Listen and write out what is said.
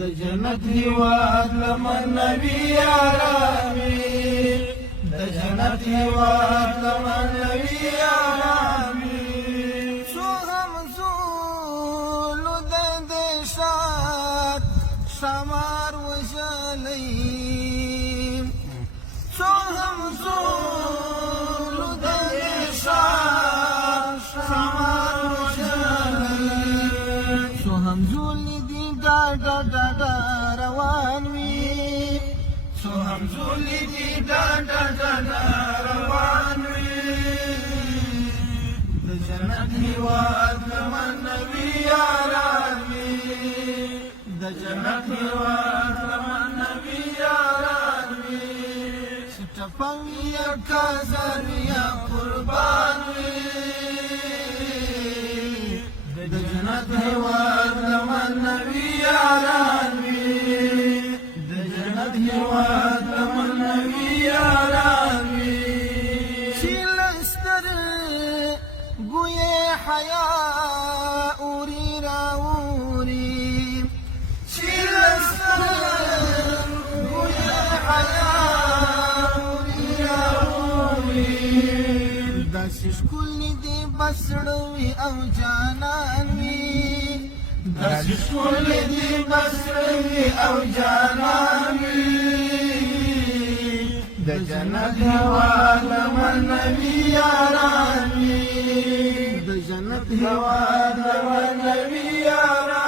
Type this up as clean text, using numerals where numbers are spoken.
د جنت هیواد لمن نبی یارامي د جنت هیواد لمن نبی یارامي شو همزولو د دشات شمار وژلی شو همزولو د دشات شمار وژلی شو همزولی دی ډاډا ډاډا روان وي شو همزولی دی ډاډا ډاډا روان وي د جنت هیواد لمن نبی یارامي د جنت هیواد لمن نبی یارامي ټپنګ یا کازر یا قربان وي د جنت هیواد لمن نبی یارامي د جنت هیواد لمن نبی یارامي چې لستر ګوی حیا اوري راوري چې لستر ګوی حیا اوري راوري داسې ښکلي دي بسړوي او جانان وي داسې ښکلي دي بسړوي او جانان وي د جنت هیواد لمن نبی یارامي د جنت هیواد لمن نبی یارامي